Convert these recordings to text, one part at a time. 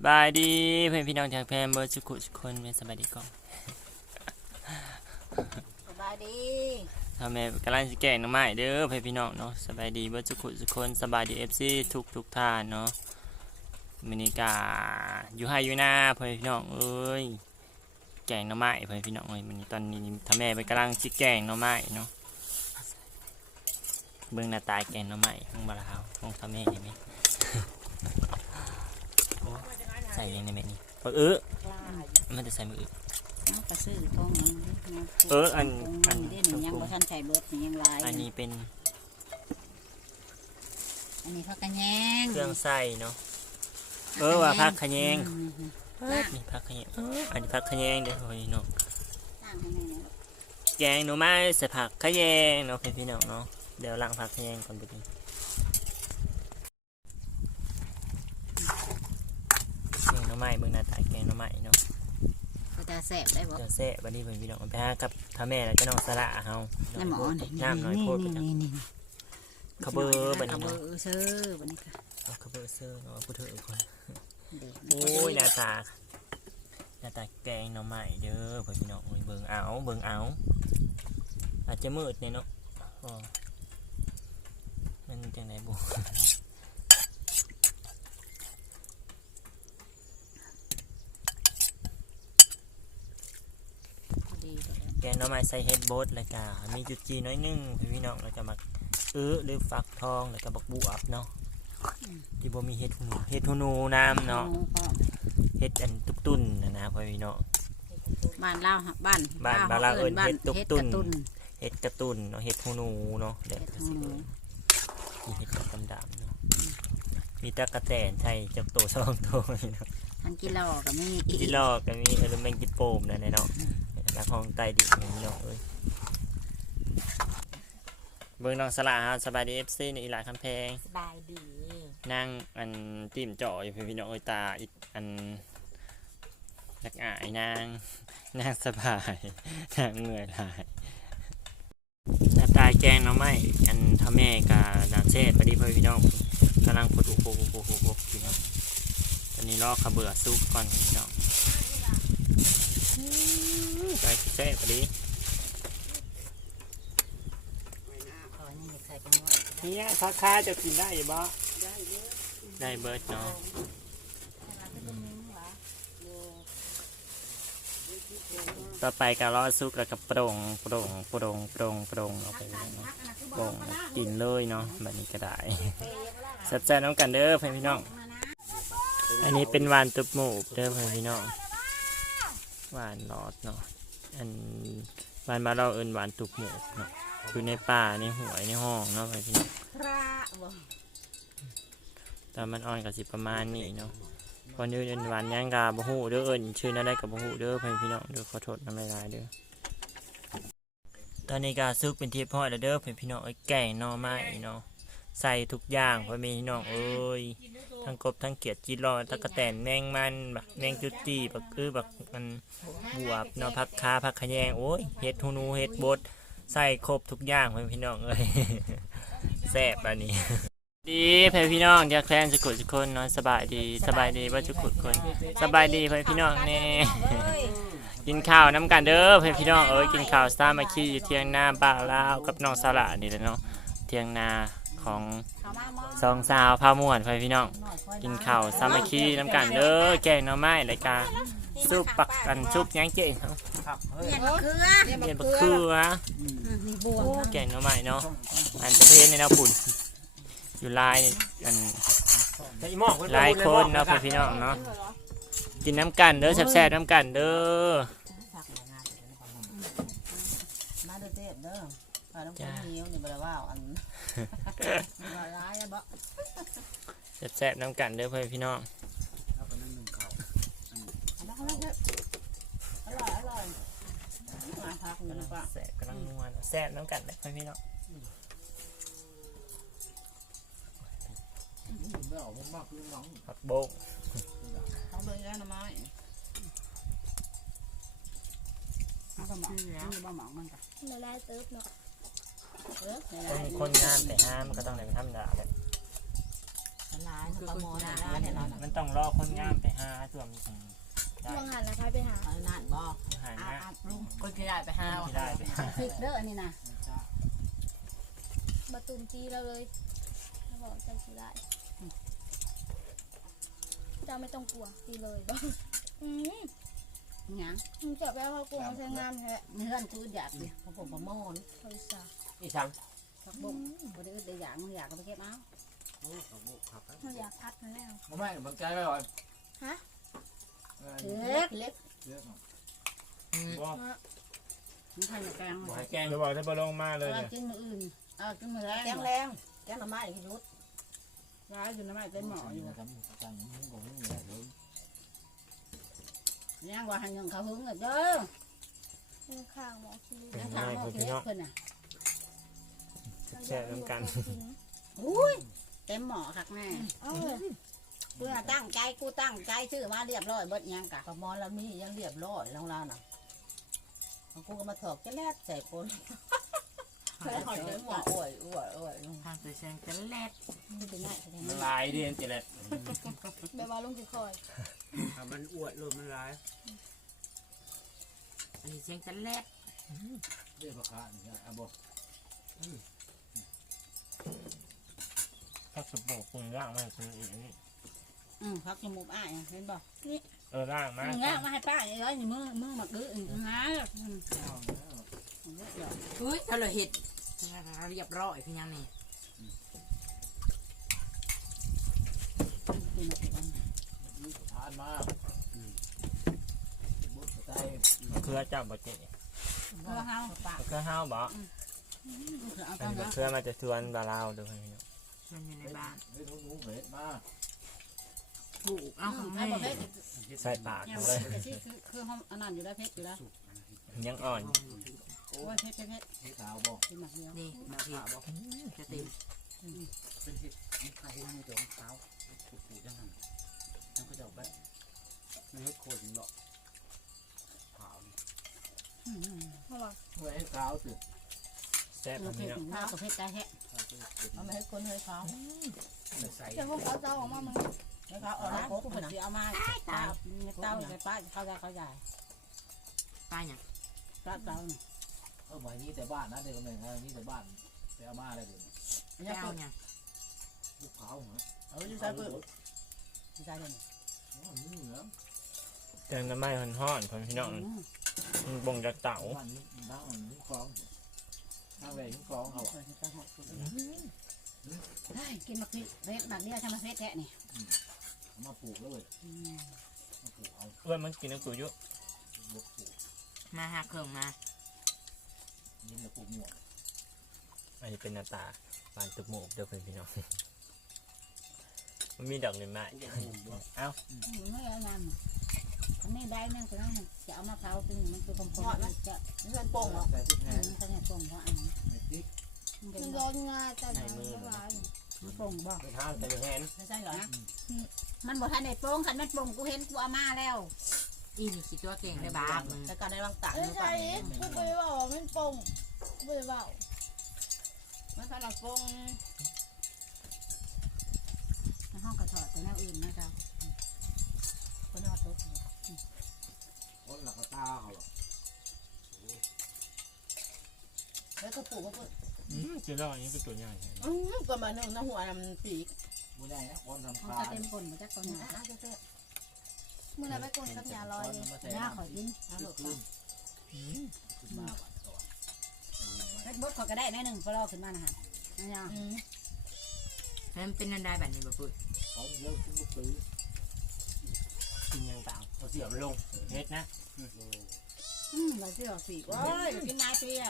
สบายดีเพื่อนพี่น้องจากแพมเบอร์สุขุสุกคนเป็นสบายดีก่อนสบายดีทำไมกำลังจะแกงหน้ำไม้เด้อเพื่อนพี่น้องเนาะสบายดีเบอร์สุขุสุกคนสบายดีเอฟซีทุกทุกท่านเนาะมินิกาอยู่ให้อยู่หน้าเพื่อนพี่น้องเอ้ยแกงหน้ำไม้เพื่อนพี่น้องเอ้ยมันตอนนี้ทำแม่ไปกำลังจะแกงหน้ำไม้เนาะเบิ่งหน้าตาแกงหน้ำไม้ของบาราเฮาของทำแม่เห็นไหม โอ้ใส่ยังในเม็ดนี้ปะเออกล้ามันจะใส่มืออื่นเอากระซื้อทองนี้นะเอออันอัอันนนี้ได้หนึ่งยังบ่ทันใส่เบิดนี่ยังหลายอันนี้เป็น อันนี้ผักกระแยงเครื่องใส่เนาะเออว่าผักขะแยงอืมนี่ผักขะแยงเอออันนี้ผักขะแยงเด้อโอ้ยเนาะตั้งให้แม่นะแกงหนูไม้ใส่ผักขะแยงเนาะเพื่อนพี่น้องเนาะเดี๋ยวล้างผักขะแยงก่อนไปดิแกงหนู ไม้เบิ่งหน้าตาแกงหนูไม้เนาะก็จะแสบได้บ่เดี๋ยวแซ่บัดนี้เพื่อนพี่น้องไปหากับท่าแม่แล้วก็น้องสละเฮาน้ำหมอนี่น้ำน้อยโคตรไปจังนี่นี่เขาเบอร์บัดเขานี้เบอเนาะร์เชื่อบัดนี้ค่ะเอาเขาเบอร์เซอร์เนาะผู้เฒ่อคนเดี๋ยวโอ้ยหน้าตาหน้าตาแกงหน่อไม้เด้อพ่อพี่น้องโอ้ยเบิ่งเอาเบิ่งเอาอาจจะมืดเนี่ยเนาะอ๋อมันจังไดบุ พอดีเลย แก งหน่อไม้ใส่เฮดโบสแล้วก็มีจุดจีน้อยหนึงพ่อพี่น้องแล้วก็มักอื้อหรือฟักทองแล้วก็บักบัวบเนาะที่บ่มีเห็ดหูหนูเห็ดหูหนูน้ำเนาะอก็เห็ดอันตุกตุนนะนะพ่อพี่น้องบ้านลาวฮะบ้านบ้านบ้านลาวเอิ้นบ้านเฮ็ดตุ๊กเฮ็ดตุ้กนระตุ้นเห็ดกระตุนเนาะเห็ดหูหนูเนาะเดี๋ยวเห็ดจะหูสิหนูเบิ่งมีเห็ดดำดำๆเนาะมีตะกะแตนไทยจักโตสองโตนี่เนาะทันกิโลก็มีจิลอกก็มีเอลเมงกิโปมนะเนาะ นักห้องใต้ดินนี่เนาะเอ้ยเบิ่งน้องสละฮะสบายดีเอฟซีในอีหลาคำแพง สบายดีนั่งอันติ่มจ่ออยู่เพื่อนพี่น้องเอ้ยตาอีกอันนักอายนางนางสบายนางเหนื่อยหลายหน้าตาแกงเนาะไม่อันทำแม่กับดาเซ่พอดีเพื่อนพี่น้องกำลังพุดอุปอุปอุปอุปพี่น้องตอนนี้รอขาวเบื่อซุปก่อนพี่น้อง ใจเซ่พอดีขอนี่ใส่กันว่าเนี่ยพักค้าจะกินได้บ่ ได้เบิร์ดเนาะต่อไปก็รอซุกแล้วก็โปรงปรงปรงปรงปรงเอาไปเลยเนาะปรงกินเลยเนาะแบบนี้ก็ได้แซ่บๆน้องกันเด้อเพื่อนพี่น้อง อันนี้เป็นหวานตุบหมูเด้อเพื่อนพี่น้องหวานลอดเนาะ อันหวานมานเราเอินหวานตุบหมูเนาะอยู่ในป่าในหวยในห้องเนาะเพื่อนพี่น้องพระบ่ตอนมันอ่อนกับสิประมาณนี้เนาะวันนี้เอินหวานย่างกาบะฮู้เด้อเอินชื่อนั่นได้กับบะฮู้เด้อเพื่อนพี่น้องเด้อขอโทษน้ำลายๆเด้อตอนนี้ก็ซุกเป็นที่พ่อยแล้วเด้อเพื่อนพี่น้องไอ้ยแก่หน่อไม้เนาะใส่ทุกอย่างเพื่อนพี่น้องเอ้ย ทั้งกบทั้งเกียดจีรอตะกะแตนแมงมันบักแมงจุดตีบักคือบักมันบวบเนาะผักคาผักขะแยงโอ้ยเห็ดฮูนูเห็ดบดใส่ครบทุกอย่างเพื่อนพี่น้องเอ้ยแซ่บอันนี้ ดีเพื่อนพี่น้องอยากแคลนสุขุสุกคนนาะสบายดีสบายดีว่าสุขุคน สบายดีเพื่อนพี่น้องแน่กินข้าวน้ำกันเด้อเพื่อนพี่น้องเอ้ยกินข้าวสามัคคีอยู่เที่ยงหน้าบ้าวลาวกับน้องสละนี่แหละเนาะเที่ยงนา ของสองสาวพาม่วนเพื่อนพี่น้อง กินข้าวสามัคคีน้ำกันเด้อแกงหน่อไม้รายการซุปปักกันซุปหยังเจ๊เนาะเปลี่ยนมะเขือเรียนบักคือวะนี่บวงแกงหน่อไม้เนาะอันประเภทในแนวปุ่น อยู่ลายนี่อันหลายคนเนาะเพื่อนพี่น้องเนาะกินน้ำกันเด้อแซ่บๆน้ำกันเด้อมา เด้อเด้อเด้อปลาน้ำข้นเหนียวนี่บ่ได้ว่าอันบ่ร้ายอะบ่แซ่บๆน้ำกันเด้อเพื่อนพี่น้องอร่อยอร่อยมาพักหนึงป่ะแซ่บกำลังนวลแซ่บน้ำกันเด้อเพื่อนพี่น้องผักโบกเอาเลยแล้วหน่อไม้เอาก็หมอกนี่บ่หมอกมันก็ละลายเติบเนาะเออ คนคนงานแต่ห้ามก็ต้องได้ไปทำดาบเลยละลายคือปลาหมอนะเนี่ยเรามันต้องรอคนงามไปหาตัวมันถึงได้ช่วงหันแล้วพายไปหาเอานั่นบ่หาอาเนี้ยอาลุงคนที่ได้ไปหาที่ได้ไปหาพริกเด้ออันนี้นะมาตุ่มตีเราเลยเขาบอกเจ้าสิได้เจ้าไม่ต้องกลัวตีเลยบอกอืมหยังมึงจับแล้วเขากลัวมันใช้งามแท้เนื้อนกูอยากดิของผมปลาหมอนเขาสา อีสังผักบุ้งบ่ได้อึดได้อยากมึงอยากก็ไปเก็บเอาเขาอยากพัดนั่นแล้วไม่ไม่มันใจไม่อ่อนฮะเล็กเล็กเยอะบ่มึงใครจะแกงบ่ให้แกงเดี๋ยวบอกจะไปลงมาเลยเอาเนี่ยกินมื้ออื่นเอากินมื้อแรงแกงแรงแกงหน่อไม้ที่รุดร้ายอยู่น้ำไม้เต็มหม้ออยู่ทำจังมึงบอกมึงเนี่ยเลยยังว่าหันยังเขาหึงอะเด้อมึงข้างหมอคิวยังถามว่าเล็กเพิ่นน่ะ แช่น้ำกัน อุ้ยเต็มหม้อคักแน่เอาเลยกูน่ะตั้งใจกูตั้งใจซื้อมาเรียบร้อยเบิดหยังกะปลาหมอแล้วมียังเรียบร้อยแล้วเราน่ะของกูก็มาถอกแค่แรกใส่คนใส่หอยใจหมออ้วยอ้วยอ้วยทางตัวเชงกันแลดนี่เป็นไงเป็นไงมันลายเดียนเจริญแบบว่าลุงสิคอยมันอวดเลยมันลายอันนี้เชงกันแลดเรียกราคาเนี่ยอะบอก ถ้าสุบโบกคุณล่างมาคุณอีกนี่อืมพักจมูกอ้ายเห็นบ่เออล่างมามึงงามาให้ป้าไอ้ร้อยนี่มือมือหมักดื้ออือฮะอืมเฮ้ยถ้าเราเห็ดเรียบร้อยพี่ยังนี่กินมาเผ็ดอันมีทานมาบุตรใจเครือจับบ่เจ๊เพราะว่าเฮาปากเครือห้าวบ่คือเอาอัตันงนี้ค์เครือมาจะชวนบาลาวเดูพี่น้อง มันอยู่ในบ้านเฮ้ยหนูเห็ดมาปลูกเอาของแม่ ใส่ปากเนี่ยเลยคือคือห้องอันนั้นอยู่แล้วเพชรอยู่แล้วยังอ่อนโอ้ยเพชรเพชรเพชรให้ขาวบอกกินหมักเดียวนี่มาพี่จะเต็มเป็นเห็ดมีใครมีแต่ขาวผูกๆจังหันต้องก็จะเอาไปไม่ให้โคตรหรอกขาวอืมเขาบอกเมื่อให้ขาวสิแซ่บประเภพี่ทน้องหน้าประเภทใจแฮะเอามาให้คนให้เขาใส่เดี๋ยวพวกเขาจะเอาออกมามึงให้เขาเอาเอาละละโป๊กกูไปเป็นนะสีเอามาตาเต้าไปป้าเขาใหญ่เขาใหญ่ป้าอย่างป้าเต้าเออหมายนี้แต่บ้านนะเด็กคนหนึ่งนี่แต่บ้านแต่อาม่าอะไรเดี๋ยวเนี่ยเจ้าอย่างลูกขาวเหรอเอาอยู่ใส่เปลือกใส่เลยนี่เหรอเติมน้ำมันห่อนๆพี่น้องมันบ่งจากเต่าบ้านนี้บ้านนี้คลองนั่ง แหวนคลองเขากินมะพริกเพชรหมักเดียวใช่ไหมเพชรแท้นี่เอามาปลูกแล้วเว้ยมาปลูกเอาเพื่อนมันกินน้ำกุยุบกปลูกมาหาเครื่องมายินแล้วปลูกหมวกอันนี้เป็นหน้าตาบานตุกหมูกเด้อเพื่อนพี่น้อง มันมีดอกหนึ่งไม้เอ้าไม่เอานำอั นนี้ได้นั่นก็นั่นจะเอามาเผาตึงมันคือคมคมจะนี่เป็นโป่งเหรอใส่ที่แทอันนนี้เขาเนี่ยปงเพราะอันนี้ม่ติ๊กมันโร้อนงาแต่ไหนมันก็ร้ายปงบ่ไปทางแต่ยังแหนไม่ใช่เหรอมันบ่ทันได้โป่งคันมันโป่งกูเห็นกูเอามาแล้วอีนี่คิตัวเก่งได้บ้างมึงแต่การในบางตักเอ้ยใช่กูไปบอกมันโป่งกูไปบอกมันทันได้ปงห้องกระถอดแต่แนวอื่นนะเจ้า คนเอาตุ๊ก คนหลักตาเขาหรอ แล้วก็ปลูกก็ปลูกเจอแล้วอันนี้เป็นตัวใหญ่อืมก็มาหนึ่งนะหัวมันปีกไม่ได้นะคนทำห้องคาจะเต็มคนมาจากคนอะนี้อะเจ๊มึงน่ะไปกดกับยาลอยเลยมาใส่ย่าน้ำขอกินเอาลูกขึ้นขึ้นมาบ้านก่อนเพชรบดขอก็ได้แน่หนึ่งพอเราขึ้นมานะฮะนี่ยอืมมันเป็นนันได้แบบนี้บ่ปุ้ยเขาเยอะขึ้นลูกปืนกินยังต่างเอาเสียบลงเฮ็ดนะอืมเราเที่ยวสี่โอ้ยกินนายเที่ย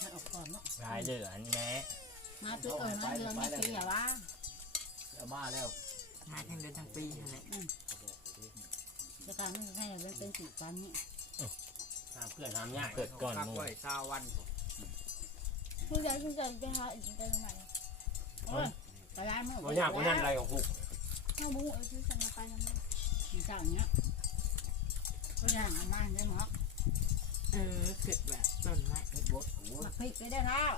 วให้ออกก่อนเนาะลายเดือนแม่มาตัวเออมาเดือนไม่เที่ยววะอาม่าแล้วมาทั้งเดือนทั้งปีอะไรจะการไม่ให้เป็นเป็นสี่วันนี้หาเพื่อนทำยากเกิดก่อนหมูซาวันมึงอยากมึงจะไปหาอีกได้ไหมโอ้ยกระไรเมื่อบ่ยากบ่นั่นอะไรของกูเอาบุ้งเอาชื่อฉันมาไปนะมึงมีเจ้าอย่างเงี้ยก็ย่างอามาได้หมอเออเกิดแบบต้นไม้เฮ็ด บดหัวมาพริกไปได้แล้ว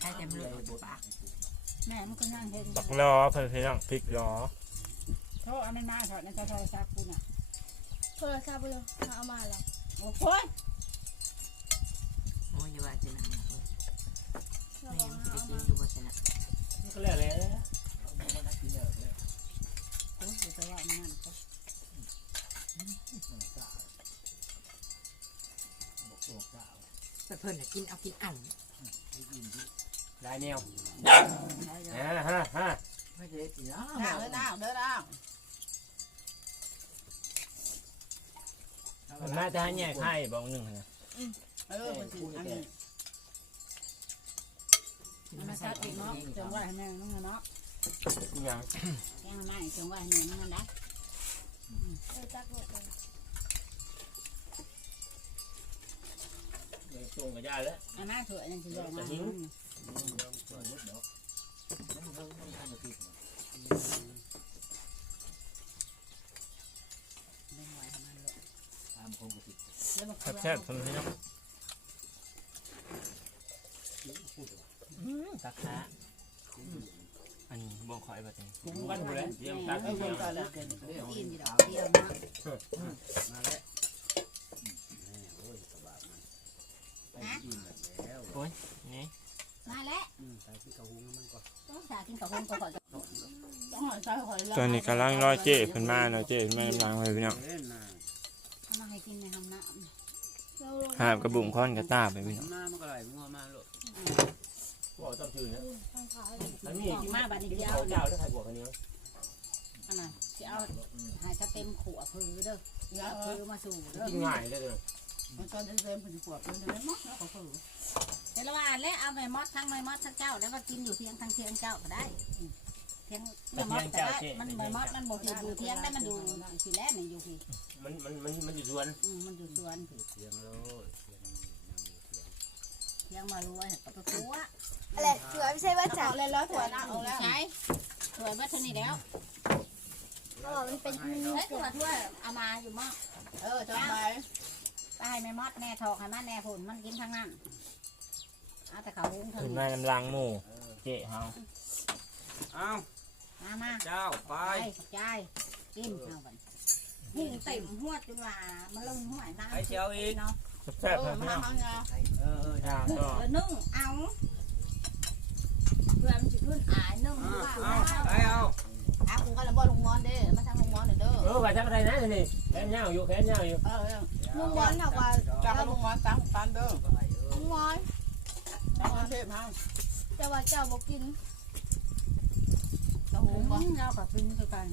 ให้เต็มเลยปากแม่มันก็นั่งเห็นบักล้อเพิ่นพี่น้องพริกล้อโทษอันนั้นมาถอดในโทรศัพท์คุณอะโทรศัพท์ไปเลยเอามาแล้วโอ้โหโอ้ยอย่าว่าจะนะเราแม่บอกมันให้จะเอากินมาอยู่บ่ชนะก็แล้วแหละ โอ้ยจะว่ามันนั่นก็ แต่ เพิ่นน่ะกินเอากินอันได้แนวได้เลยฮะฮะฮะไม่ได้กินแล้วนั่งเลยนั่งเด้อนั่งมันน่าจะให้แง่ไข่บองหนึ่งนะเออมันสิอันนี้มันมาซัดอีกเนาะจงไว้ให้แม่น้องเนาะยังแกงไม้จงไว้ให้แม่น้องนะเออจักรถเลย ส่งกับยาแล้วอันนั้นเถอะยังสิบอกมาแซ่บๆคนพี่น้องตักขาอันนี้บ่ข่อยบัดนี้กุ้งวันบ่ได้เยี่ยมตักเออเยี่ยมก็แล้วกันกินอยู่ดอกเดียวนะมาแล้วโอ้ยสบายมั นไปกินแบบแล้วนี่มาแล้วอืมใส่ที่กระหุงมันก็ต้องสากินกับคนก็ก่อนต้องหอยใส่หอยตอนนี้กำลังรอเจ๊เพิ่นมาเนาะเจ๊เพิ่นมาล้างไว้พี่น้องเล่นน่ะเอามาให้กินในห้องน้เราลงหาบกระบุ่มค้อนกระตาไปพี่น้องมามันก็ไหลงัวมาลูกบ่ต้องชื่อนะทางขาอันนี้ำมาบัดนี้กินเดียวข้าวเจ้าแล้วใครบอกกันเนี้ยอันนั้นสิเอาให้ถ้าเต็มขวดคือเด้อเอาคือมาสู่เด้อกินง่ายเลยเด้อ มันตอนเต็มเป็นขวดเป็นไม่มดแล้วก็คือแต่ละว่าแล้วเอาไปมดทั้งไม่มดทั้งเจ้า แล้วมากินอยู่เทียงทั้งเทียงเจ้าก็ได้เทียงไม่มดแต่ได้มันไม่มดมันบ่อยู่ดูเทียงได้มันอยู่สิแล้วนี่อยู่ที่มันมันมันมันอยู่สวนมันอยู่สวนเสียงโลดเสียงเทียงมารวยก็ไปคัวอะไรถือไม่ใช่ว่าจักรเลยแล้วถวยเอาแล้วใช่ถวยมาเท่านี้แล้วเขาบอกมันเป็นมินิเฮ้ยเกิถวยดถ้วยเอามาอยู่มั้งเออจำไป ไปให้แม่มดแน่ทอกให้มันแน่ผุนมันกินทั้งนั้นเอาแต่เขาหุ้งเถขึ้นอะมาลำลางหมู่เจ๊เฮาเอ้ามามาเจ้าไปไปขอบใจกินเอาบันหิ่งเต็มหัวจนว่ามันลงหัวน้ำไปเชียวอีกเนาะแซ่บๆครับพี่น้องเออเออยาก็เออนึ่งเอาเพื่อนมันจะขึ้นอายนึ่งเอาว่าเอาไปเอาอาคุณก็เลยบอกลุงมอนเด้อมาทางลุงมอนเด้อเออว่าจักอะไรนะนี่แขนยาวอยู่แขนยาวอยู่เออ ลุงมอนบอกว่าจับลุงมอนตามกันเด้อลุงมอนตามเทพให้แต่ว่าเจ้าบอกกินกระหุงบ่เรากับกินคือกัน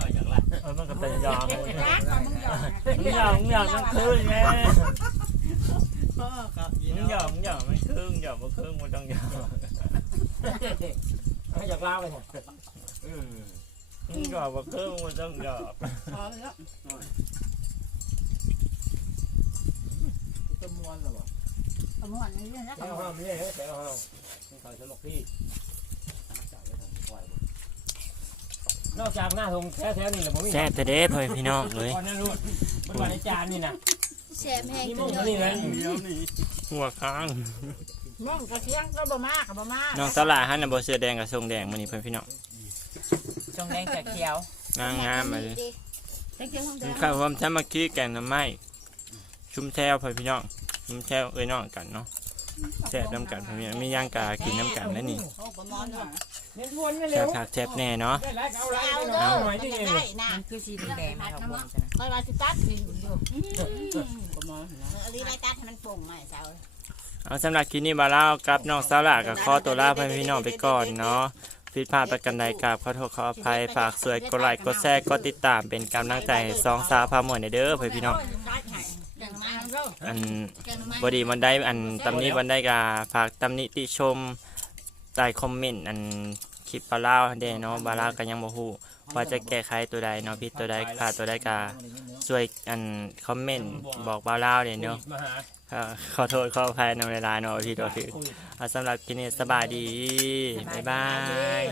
ว่าจักละเออมันก็เป็นยองรักมึงหยอกมึงยองมึงยองมันคืนไงครับมึงยองมึงยองมันคืนยองมันคืนมันต้องยองให้จากลาไปเถอะอืมมึงยองมันคืนมันต้องยอง พอแล้ว จะ ม้วนหรอวะกระมวลนี่เรื่องแล้วแถวห้ามเนี่ยแถวห้ามเขาจะบอกพี่นอกจากหน้าทงแท้ๆนี่แหละผมแซ่บแต่เด้พ่อพี่น้องเลยก่อนนั่นรู้มันว่าในจานนี่นะแฉมแห้งนี่กิมึนงเลยนี่เลยเดี๋ยวนี้หัวค้างมึงกระเทียงก็บ่มากบ่มากน้องสลาฮันน่ะบ่เสื้อแดงกับทรงแดงมื้อนี้เพิ่นพี่น้องจงแดงจากเขียวงามงามมาเลยเจ๊เจ๊ห้องกิเดินมข้าวพร้อมทำมากี้แกงหน้ำไม้ชุมแซวเพิ่นพี่น้อง ชุมแซวเอ้ยน้องกันเนาะแซ่บน้ำกันเพิ่นพี่น้องมีย่างกากินน้ำกันแล้วนี่โอ้ประมอนเนาะแซ่บคักแซ่บแน่เนาะเอาเด้อมันจะได้นะมันคือสีแดงๆนะครับผมชนะคอยว่าสิตัดกินอยู่ประมอนอันนี้ได้ตัดให้มันป่งใหม่เจ้าเอาสำหรับคลิปนี้บาเล่ากับน้องสลากับขอตัวลาเพื่อนพี่น้องไปก่อนเนาะผิดพลาดประกันใดกับขอโทษขออภัยฝากสวยกดไลค์กดแชร์กดติดตามเป็นกำลังใจให้สองสาวพาหมวยในเด้อเพื่อนพี่น้องแกงมาเด้ ออันแกงมาบดีวันได้อันตำนี้วันได้กาฝากตำหนิติชมใต้คอมเมนต์อันคลิปบาเล่าเด้เนาะบาเล่าก็ยังบ่ฮู้ว่าจะแก้ไขตัวใดเนาะผิดตัวใดขาดตัวใดกาช่วยอันคอมเมนต์บอกบาเล่าเด้เนาะเอ่อขอโทษขออภัยในเวลาเนาะที่ตัวถือเอาสำหรับคลิปนี้สบายดีบ๊ายบาย